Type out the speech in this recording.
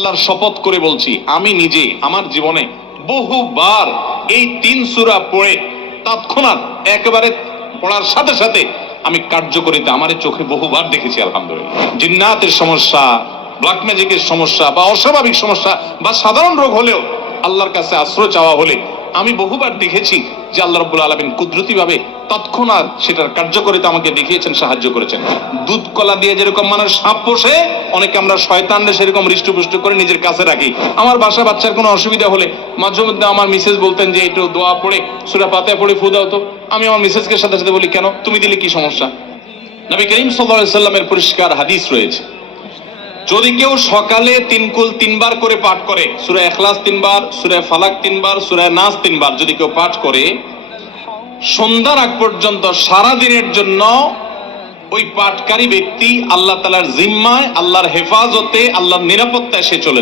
আল্লাহর শপথ করে বলছি, আমি নিজে আমার জীবনে বহুবার এই 3 সূরা পড়ে তৎক্ষণাৎ একেবারে পড়ার সাথে সাথে আমি কার্যকরিতা আমার চোখে বহুবার দেখেছি। আলহামদুলিল্লাহ। জিন্নাতের সমস্যা, ব্ল্যাক ম্যাজিকের সমস্যা বা অস্বাভাবিক সমস্যা বা সাধারণ রোগ হলেও আল্লাহর কাছে আশ্রয় চাওয়া হলে আমি বহুবার দেখেছি যে আল্লাহ রাব্বুল আলামিন কুদরতি ভাবে তৎক্ষণাৎ সেটার কার্যকরিতা আমাকে দেখিয়েছেন, সাহায্য করেছেন। দুধ কলা দিয়ে যেরকম মানুষ সাপ পোষে, অনেকে আমরা শয়তানরে সেরকম হৃষ্টপুষ্ট করে নিজের কাছে রাখি। আমার বাসা বাচ্চার কোনো অসুবিধা হলে মাঝে মধ্যে আমার মিসেস বলতেন যে একটু দোয়া পড়ে সূরা ফাতিহা পড়ে ফু দাও তো। আমি আমার মিসেসকে সাথে সাথে বলি, কেন, তুমি দিলে কি সমস্যা? নবী করিম সাল্লাল্লাহু আলাইহি সাল্লামের পরিষ্কার হাদিস রয়েছে, যদি কেউ সকালে 3 কুল 3 বার করে পাঠ করে, সূরা ইখলাস 3 বার, সূরা ফালাক 3 বার, সূরা নাস 3 বার যদি কেউ পাঠ করে, সন্ধ্যার আগ পর্যন্ত সারা দিনের জন্য ওই পাঠকারী ব্যক্তি আল্লাহ তাআলার জিম্মায়, আল্লাহর হেফাজতে, আল্লাহর নিরাপত্তায় সে চলে যায়।